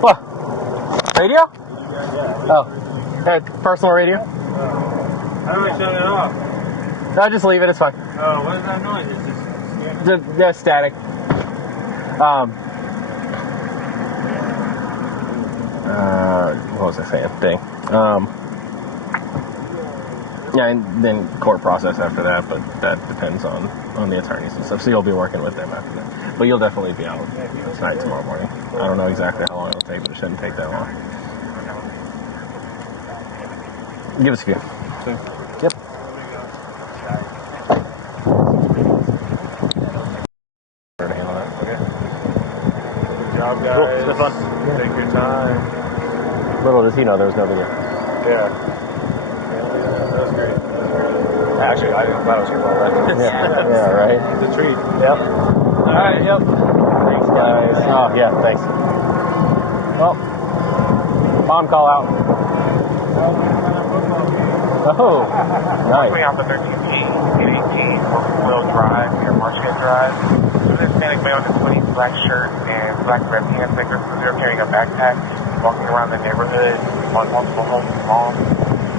What? Radio? Oh, personal radio? How do I shut it off? No, just leave it. It's fine. Oh, what is that noise? It's Just static. What was I saying? Dang. Yeah, and then court process after that, but that depends on the attorneys and stuff. So you'll be working with them after that. But you'll definitely be out tonight, tomorrow morning. I don't know exactly how long it'll take, but it shouldn't take that long. Give us a few. Okay. Yep. Good job, guys. Cool. It's been fun. Take your time. Little does he know there was no video. Yeah. That was great. Actually, I didn't know that was your fault. Yeah, right? It's a treat. Yep. All right, yep. Thanks, guys. Oh, yeah, thanks. Well, mom call out. Oh, nice. Off the 13G, 818, four-wheel drive near Marshgate Drive. This Hispanic male in a black shirt and black red pants, like they're carrying a backpack, walking around the neighborhood on multiple homes and malls.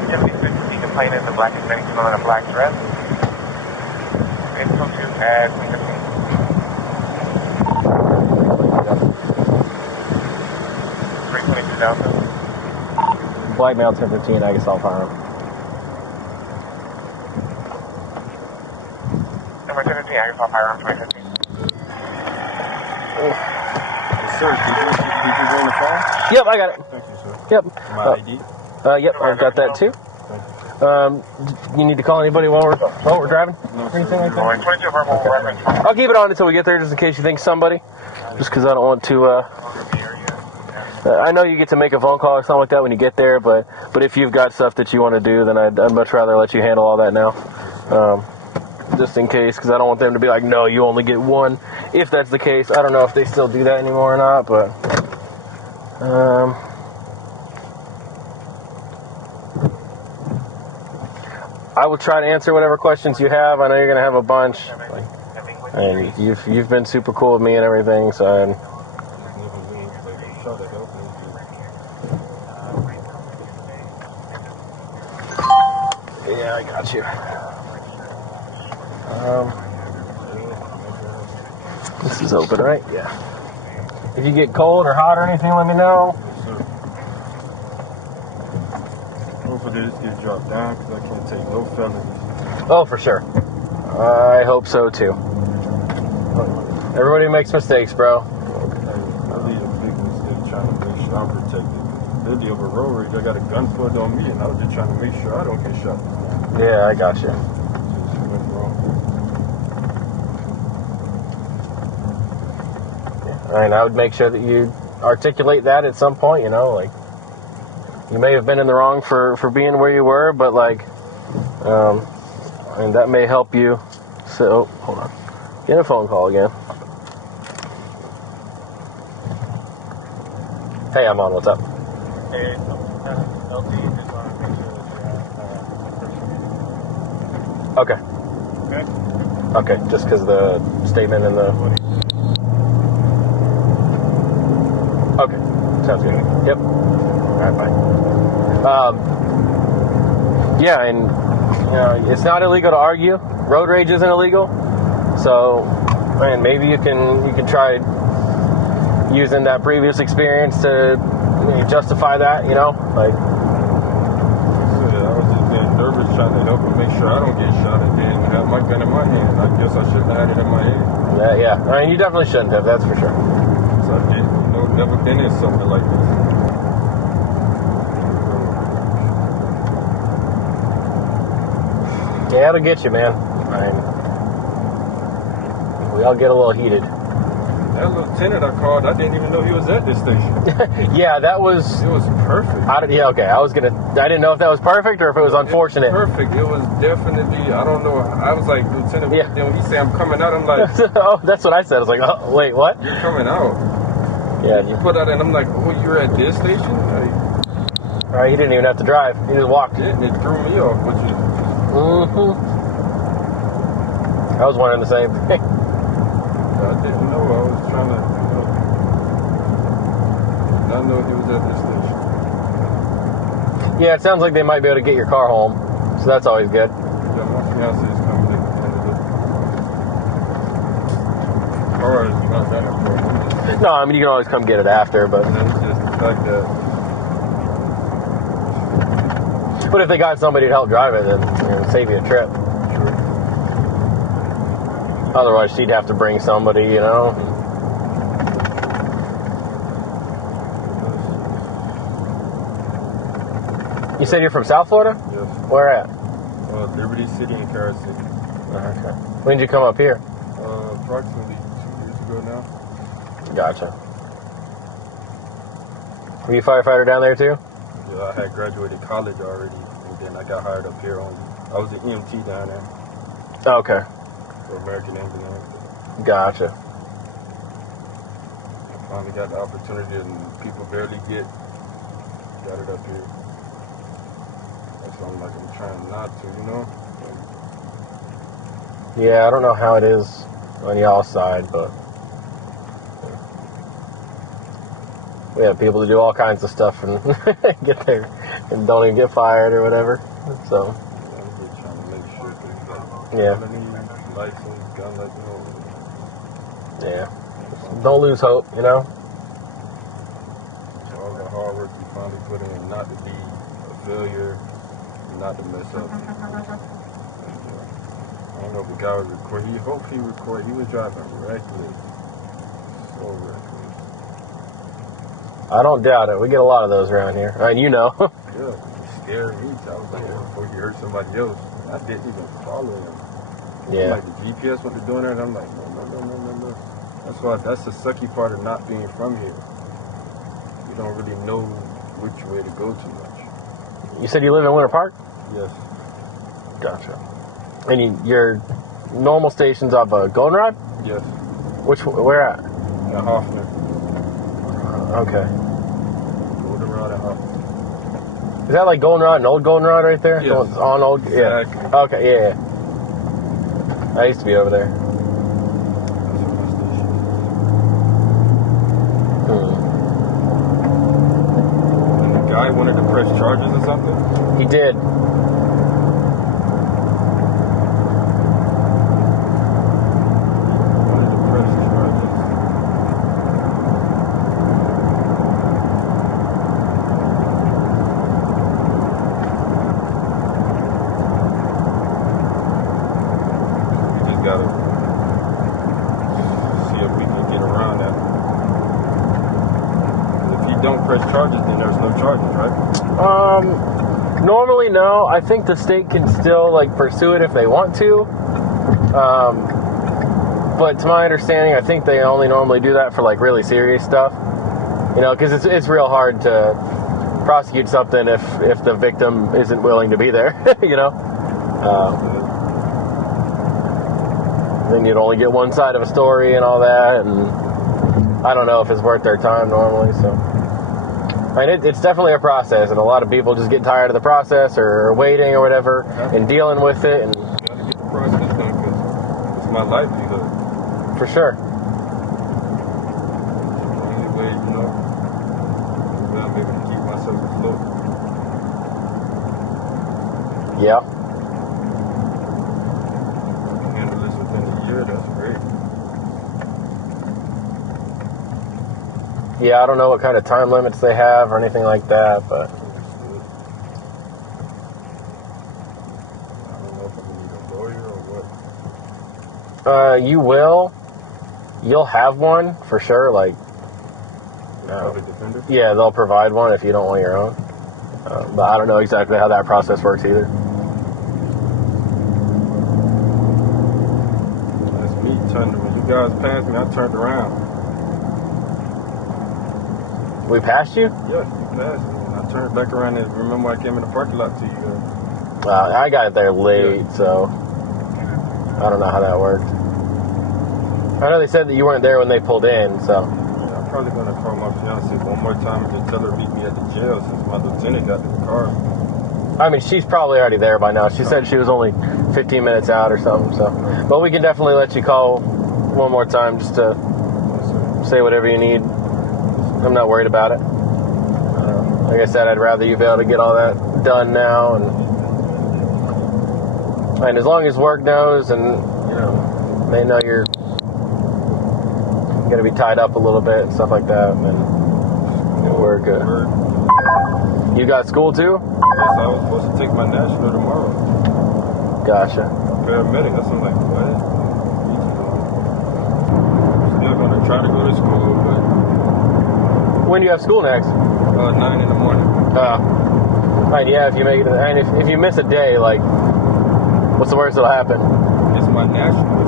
Generally, he complaining in the black Hispanic female in a black dress. And so to add fingerprint. 322,000. White male 1015, I guess I'll fire him. Number 1015, I guess I'll fire on 2015. Sir, did you bring the phone? Yep, I got it. Thank you, sir. Yep. My ID? Yep, I've got that too. You need to call anybody while we're driving? No, Or anything like that? 22 verbal reference. I'll keep it on until we get there, just in case you think somebody. Just because I don't want to. I know you get to make a phone call or something like that when you get there, but if you've got stuff that you want to do, then I'd much rather let you handle all that now. Just in case, because I don't want them to be like, no, you only get one. If that's the case, I don't know if they still do that anymore or not, but I will try to answer whatever questions you have. I know you're gonna have a bunch, and you've been super cool with me and everything, so. Yeah, I got you. This is open, right? Yeah. If you get cold or hot or anything, let me know. Hopefully this gets dropped down because I can't take no felonies. Oh, for sure. I hope so too. Everybody makes mistakes, bro. I lead a big mistake trying to make sure I'm protected. possibility of a road rage. I got a gun pulled on me, and I was just trying to make sure I don't get shot. Yeah, I got you. Just went wrong. I mean, I would make sure that you articulate that at some point, you know, like, you may have been in the wrong for being where you were, but, like, and that may help you. So, hold on. Get a phone call again. Hey, I'm on. What's up? Hey, LT, just want to make sure that you're Okay. Okay? Okay, just because the statement and the... Okay, sounds good. Yep. All right, bye. Yeah, and you know, it's not illegal to argue. Road rage isn't illegal. So, man, maybe you can try using that previous experience to justify that, you know? Like, I was just being nervous trying to help him make sure I don't get shot and then have my gun in my hand. I guess I shouldn't have had it in my hand. yeah. I mean, you definitely shouldn't have, that's for sure. So I did, never been in something like this. Yeah, it'll get you, man. I mean, we all get a little heated. That lieutenant I called, I didn't even know he was at this station. Yeah, that was... It was perfect. I didn't know if that was perfect or if it was unfortunate. It was perfect. It was definitely, I don't know. I was like, Lieutenant, Yeah. then when he said I'm coming out, I'm like, Oh, that's what I said. I was like, oh, wait, what? you're coming out. Yeah. He put out and I'm like, oh, you're at this station? Like, All right, you didn't even have to drive. You just walked. it threw me off, which is, Mm-hmm. I was wondering the same thing. I didn't know. I was trying to, not know he was at this station. Yeah, it sounds like they might be able to get your car home, so that's always good. Yeah, my fiance is coming at the end of the car is not that important. No, I mean, you can always come get it after, but... And it's just the fact that, But if they got somebody to help drive it, then it'll save you a trip. Otherwise, she'd have to bring somebody, you know. You said you're from South Florida? yes, Where at? Liberty City and Carrot City. Okay. When did you come up here? Approximately 2 years ago now. Gotcha. Were you a firefighter down there too? Yeah, I had graduated college already, and then I got hired up here only. I was an EMT down there Okay. for American Ambulance. Gotcha. I finally got the opportunity, and people barely got it up here. That's why I'm trying not to, you know? Yeah, I don't know how it is on y'all's side, but we have people to do all kinds of stuff and get there and don't even get fired or whatever. So, I'm just trying to make sure things like yeah. license, gun license, Yeah. Don't lose hope, you know? all the hard work you finally put in, not to be a failure, not to mess up. And, I don't know if the guy was recording. He hoped he recorded. He was driving reckless. So reckless. I don't doubt it. We get a lot of those around here. I mean, you know. Yeah, it scared me. I was like, before he hurt somebody else, I didn't even follow him. Yeah. Like the GPS what they're doing there, and I'm like, no. That's the sucky part of not being from here. You don't really know which way to go too much. You said you live in Winter Park? Yes. Gotcha. And your normal station's off Goldenrod? Yes. Where at? And Hoffman. Okay. Goldenrod and Hoffman. Is that like Goldenrod and Old Goldenrod right there? Yes. It's on Old? Yeah. Exactly. Okay, yeah. I used to be over there. That's where my station is. And the guy wanted to press charges or something? He did. Gotta see if we can get around that. If he don't press charges, then there's no charges, right? Normally, no. I think the state can still like pursue it if they want to. But to my understanding, I think they only normally do that for like really serious stuff. You know, because it's real hard to prosecute something if the victim isn't willing to be there. You know. Then you'd only get one side of a story and all that, and I don't know if it's worth their time normally. So, I mean, it's definitely a process, and a lot of people just get tired of the process or waiting or whatever and dealing with it. And You gotta get the process done because it's my livelihood. for sure. The only way, you know, I'm able to keep myself afloat. Yeah. Handle this within a year, that's great. Yeah, I don't know what kind of time limits they have or anything like that, but I don't know if I'm gonna need a lawyer or what. you'll have one for sure. Like, Public defender? yeah, they'll provide one if you don't want your own. But I don't know exactly how that process works either. That's me turning. When you guys passed me, I turned around. We passed you? Yeah, you passed me. And I turned back around and remember I came in the parking lot to you. I got there late, so I don't know how that worked. I know they said that you weren't there when they pulled in, so. Yeah, I'm probably gonna call my fiance one more time and just tell her to meet me at the jail since my lieutenant got in the car. I mean, she's probably already there by now. She said she was only 15 minutes out or something, so. But we can definitely let you call one more time just to say whatever you need. I'm not worried about it. Like I said, I'd rather you be able to get all that done now, and as long as work knows, and you know, they know you're gonna be tied up a little bit and stuff like that, and we're good. You got school too? Yes, I was supposed to take my national tomorrow. Gotcha. Paramedic. That's I'm like, what? Still gonna try to go to school, but When do you have school next? 9 in the morning. Right, yeah, if you make it, and if you miss a day, like, what's the worst that'll happen? It's my national.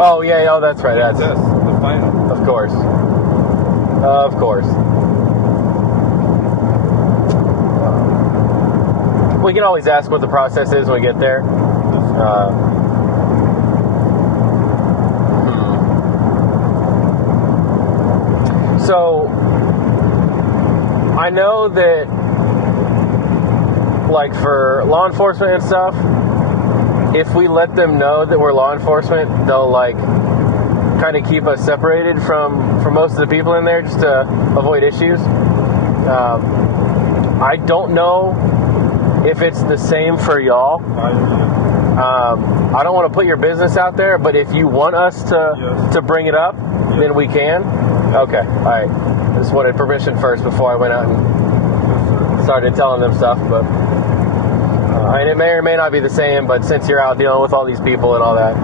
Oh, yeah, oh, that's right, that's, Test, the final. of course. Of course. We can always ask what the process is when we get there. So, I know that, like, for law enforcement and stuff, if we let them know that we're law enforcement, they'll, like, kind of keep us separated from most of the people in there just to avoid issues. I don't know if it's the same for y'all. I don't want to put your business out there, but if you want us to bring it up, then we can. Okay, all right. I just wanted permission first before I went out and started telling them stuff, but and it may or may not be the same, but since you're out dealing with all these people and all that,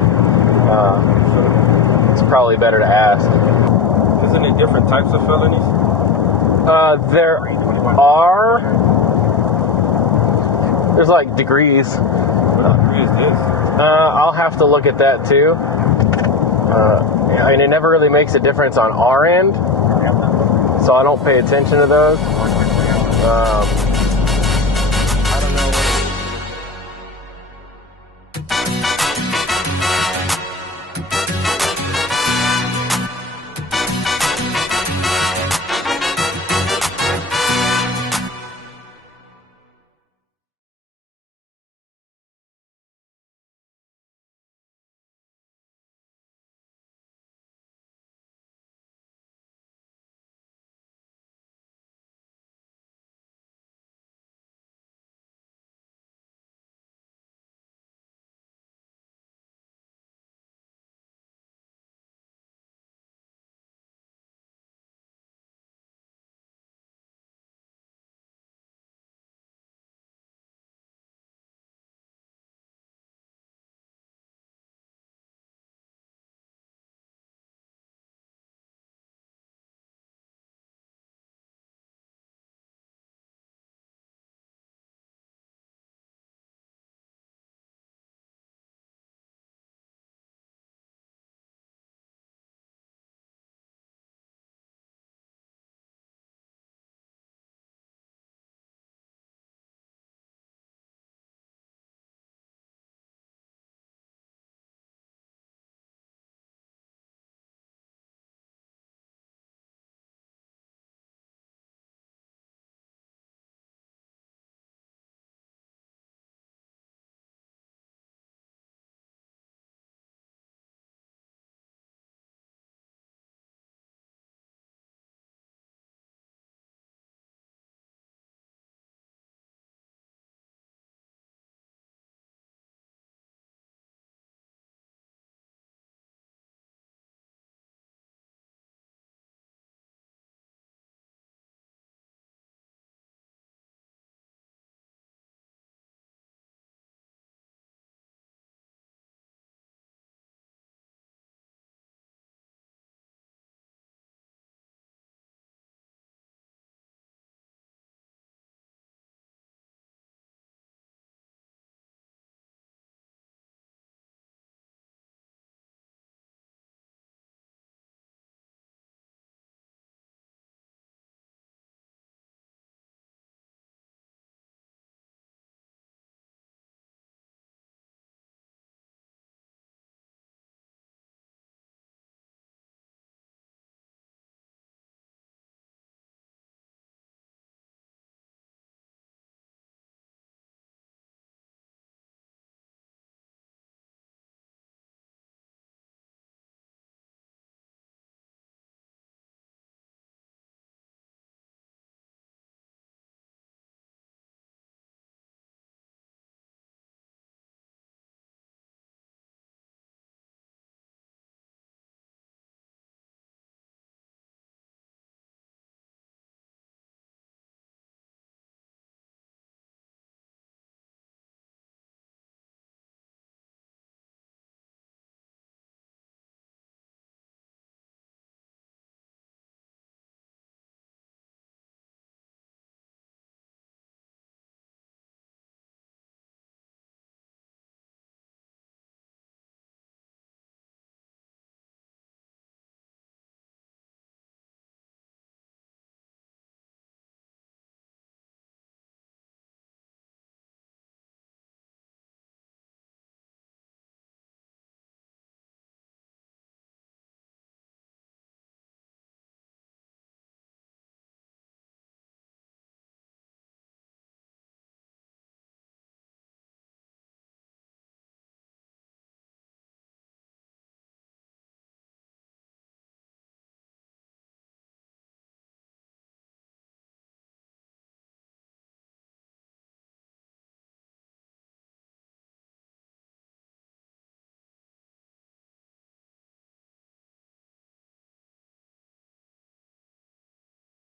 it's probably better to ask. Isn't it different types of felonies? There are. There's like degrees. What degree is this? I'll have to look at that too. I mean, it never really makes a difference on our end, so I don't pay attention to those.